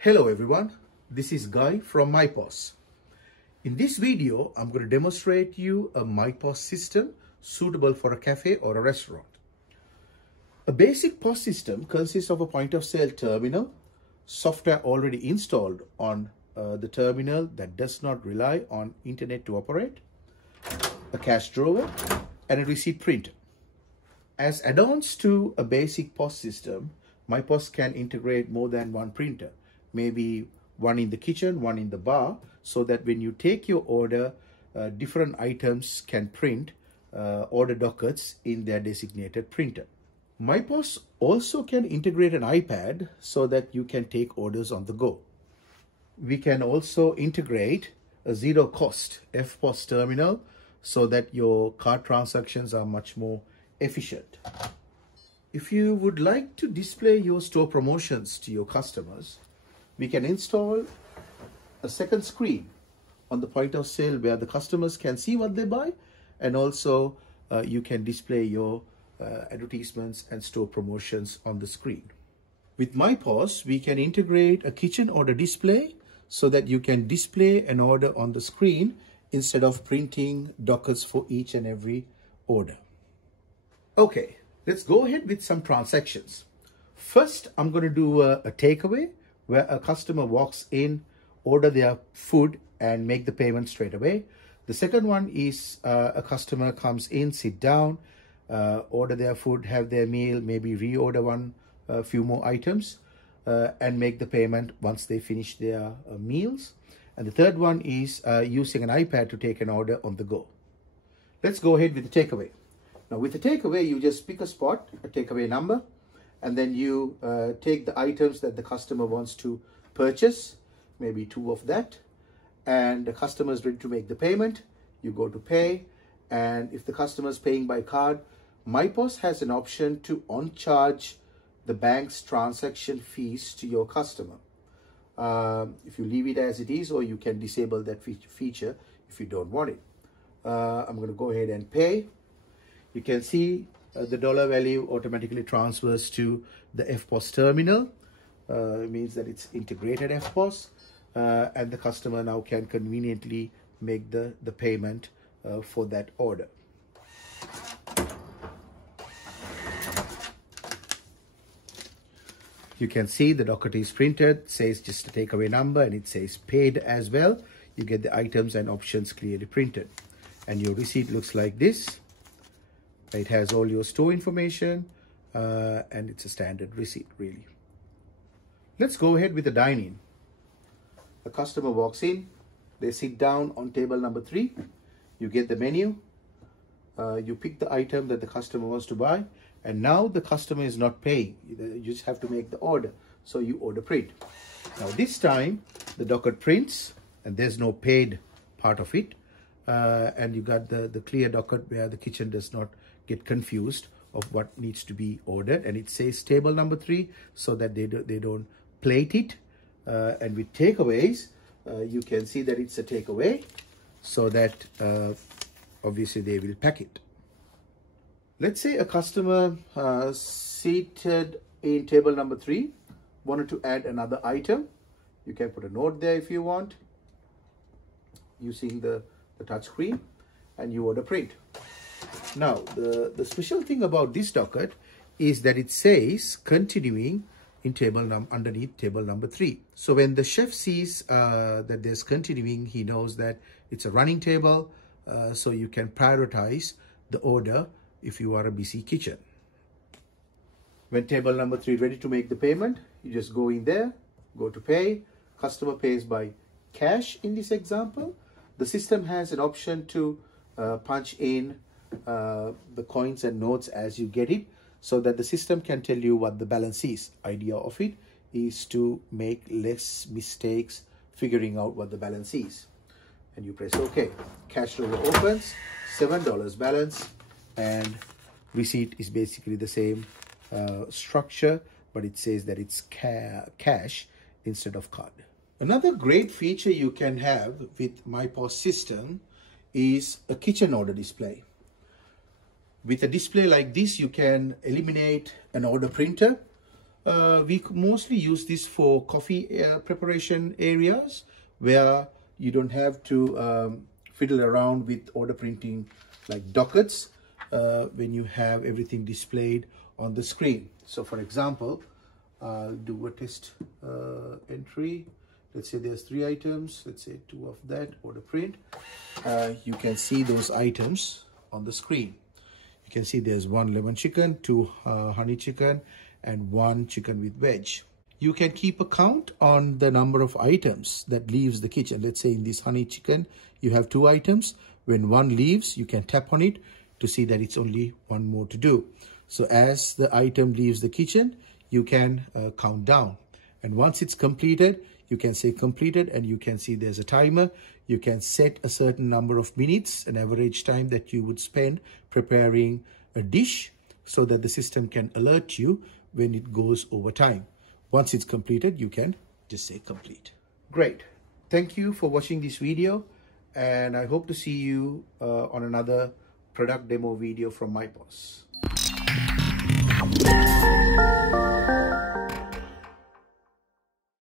Hello everyone, this is Guy from MyPOS. In this video, I'm going to demonstrate you a MyPOS system suitable for a cafe or a restaurant. A basic POS system consists of a point of sale terminal, software already installed on the terminal that does not rely on internet to operate, a cash drawer, and a receipt printer. As add-ons to a basic POS system, MyPOS can integrate more than one printer, maybe one in the kitchen, one in the bar, so that when you take your order, different items can print order dockets in their designated printer. MyPOS also can integrate an iPad so that you can take orders on the go. We can also integrate a zero-cost FPOS terminal so that your card transactions are much more efficient. If you would like to display your store promotions to your customers, we can install a second screen on the point of sale where the customers can see what they buy, and also you can display your advertisements and store promotions on the screen. With MyPOS, we can integrate a kitchen order display so that you can display an order on the screen instead of printing dockets for each and every order. Okay, let's go ahead with some transactions. First, I'm going to do a takeaway where a customer walks in, order their food and make the payment straight away. The second one is a customer comes in, sit down, order their food, have their meal, maybe reorder a few more items and make the payment once they finish their meals. And the third one is using an iPad to take an order on the go. Let's go ahead with the takeaway. Now with the takeaway, you just pick a spot, a takeaway number, and then you take the items that the customer wants to purchase, maybe 2 of that, and the customer is ready to make the payment. You go to pay, and if the customer is paying by card, MyPOS has an option to on-charge the bank's transaction fees to your customer. If you leave it as it is, or you can disable that feature if you don't want it. I'm going to go ahead and pay. You can see the dollar value automatically transfers to the FPOS terminal. It means that it's integrated FPOS, and the customer now can conveniently make the payment for that order. You can see the docket is printed, says just a takeaway number, and it says paid as well. You get the items and options clearly printed. And your receipt looks like this. It has all your store information, and it's a standard receipt, really. Let's go ahead with the dine-in. The customer walks in, they sit down on table number 3. You get the menu, you pick the item that the customer wants to buy, and now the customer is not paying. You just have to make the order, so you order print. Now this time, the docket prints, and there's no paid part of it, and you got the clear docket where the kitchen does not get confused of what needs to be ordered, and it says table number 3 so that they don't plate it. And with takeaways, you can see that it's a takeaway, so that obviously they will pack it. Let's say a customer seated in table number 3 wanted to add another item. You can put a note there if you want, using the touch screen, and you order print. Now, the special thing about this docket is that it says continuing in underneath table number 3. So when the chef sees that there's continuing, he knows that it's a running table, so you can prioritize the order if you are a busy kitchen. When table number 3 is ready to make the payment, you just go in there, go to pay. Customer pays by cash in this example. The system has an option to punch in the coins and notes as you get it, so that the system can tell you what the balance is. Idea of it is to make less mistakes figuring out what the balance is. And you press OK. Cash drawer opens, $7 balance, and receipt is basically the same structure, but it says that it's cash instead of card. Another great feature you can have with MyPOS system is a kitchen order display. With a display like this, you can eliminate an order printer We mostly use this for coffee preparation areas where you don't have to fiddle around with order printing like dockets when you have everything displayed on the screen. So for example, I'll do a test entry. Let's say there's 3 items. Let's say 2 of that, order print. You can see those items on the screen. You can see there's 1 lemon chicken, 2 honey chicken, and 1 chicken with veg. You can keep a count on the number of items that leaves the kitchen. Let's say in this honey chicken, you have 2 items. When 1 leaves, you can tap on it to see that it's only 1 more to do. So as the item leaves the kitchen, you can count down. And once it's completed, you can say completed, and you can see there's a timer. You can set a certain number of minutes, an average time that you would spend preparing a dish, so that the system can alert you when it goes over time. Once it's completed, you can just say complete. Great. Thank you for watching this video, and I hope to see you on another product demo video from MyPOS.